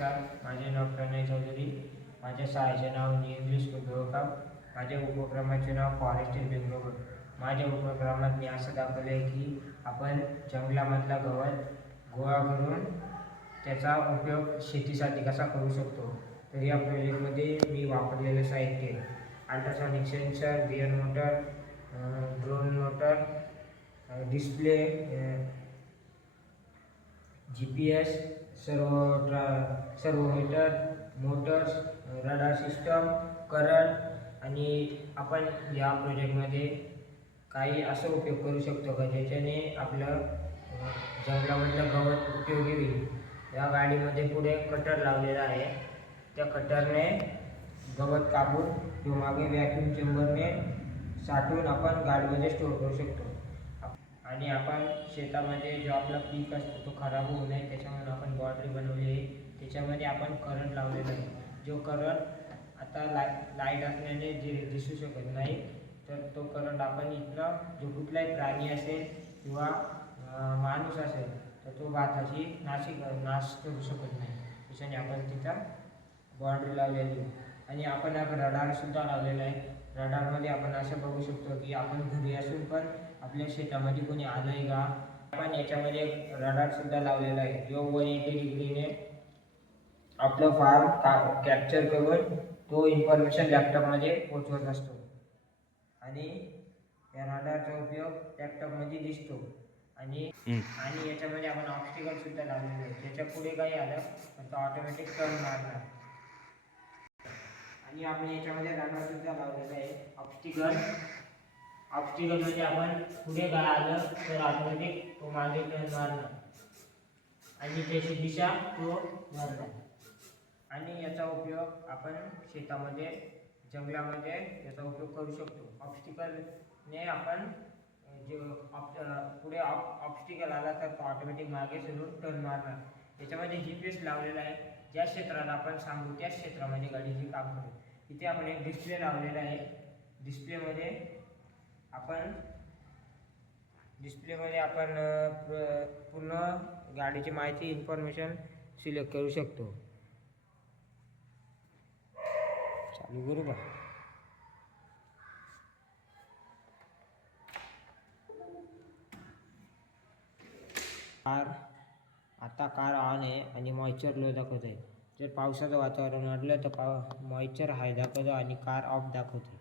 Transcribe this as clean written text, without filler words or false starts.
नमस्कार, माझे नाव प्रणय चौधरी. माझ्या शाळेचे नाव न्यू इंग्लिश कुदोळगाव. माझ्या उपक्रमाचे नाव फॉरेस्ट बेंगलोर. माझ्या उपक्रमात मी असं दाखवलं आहे की आपण जंगलामधला गवत गोळा करून त्याचा उपयोग शेतीसाठी कसा करू शकतो. तर या प्रोजेक्टमध्ये मी वापरलेलं साहित्य ultrasonic sensor, gear motor, drone motor, display, GPS, सर्वोमीटर, मोटर्स, रडार सिस्टम, करंट. आणि आपण या प्रोजेक्टमध्ये काही असं उपयोग करू शकतो का ज्याच्याने आपलं जंगलामधलं गवत उपयोगी होईल. या गाडीमध्ये पुढे कटर लावलेला आहे. त्या कटरने गवत कापून किंवा मागे व्हॅक्यूम चेंबरने साठवून आपण गाडीमध्ये स्टोअर करू शकतो. आणि आपण शेतामध्ये जो आपला पीक असतो तो खराब होऊ नये त्याच्यामुळे आपण बाउंड्री बनवली आहे. त्याच्यामध्ये आपण करंट लावलेला आहे. जो करंट आता लाईट असल्याने दिसू शकत नाही, तर तो करंट आपण इथनं जो कुठलाही प्राणी असेल किंवा माणूस असेल तर तो भाताची नाश करू शकत नाही. त्याच्याने आपण तिथं बाउंड्री लावलेली आहे. आणि आपण रडारसुद्धा लावलेला आहे. रडारमध्ये आपण असं बघू शकतो की आपण घरी असून पण आपल्या शेतामध्ये कोणी आलं आहे का. आपण याच्यामध्ये रडारसुद्धा लावलेला आहे जो 180 डिग्रीने आपलं फार्म कॅप्चर करून तो इन्फॉर्मेशन लॅपटॉपमध्ये पोचवत असतो. आणि या रडारचा उपयोग लॅपटॉपमध्ये दिसतो. आणि याच्यामध्ये आपण ऑब्स्टिकलसुद्धा लावलेले आहे. त्याच्या पुढे काही आलं तर तो ऑटोमॅटिक टर्न मारणार. आणि आपण याच्यामध्ये रडारसुद्धा लावलेला आहे. ऑब्स्टिकल म्हणजे आपण पुढे काय आलं तर ऑटोमॅटिक तो मागे टर्न मारणार आणि त्याची दिशा तो मारणार. आणि याचा उपयोग आपण शेतामध्ये जंगलामध्ये याचा उपयोग करू शकतो. ऑब्स्टिकलने आपण पुढे ऑब्स्टिकल आला तर तो ऑटोमॅटिक मागे सोडून टर्न मारणार. याच्यामध्ये GPS लावलेला आहे. ज्या क्षेत्रात आपण सांगू त्याच क्षेत्रामध्ये गाडीची काम करू. इथे आपण एक डिस्प्ले लावलेला आहे. डिस्प्लेमध्ये आपण पूर्ण गाडीची माहिती इन्फॉर्मेशन सिलेक्ट करू शकतो. चालू करू का? आता कार ऑन आहे आणि मॉइश्चर लो दाखवत आहे. जर पावसाचं वातावरण वाटलं तर मॉइश्चर हाय दाखवतो आणि कार ऑफ दाखवतो.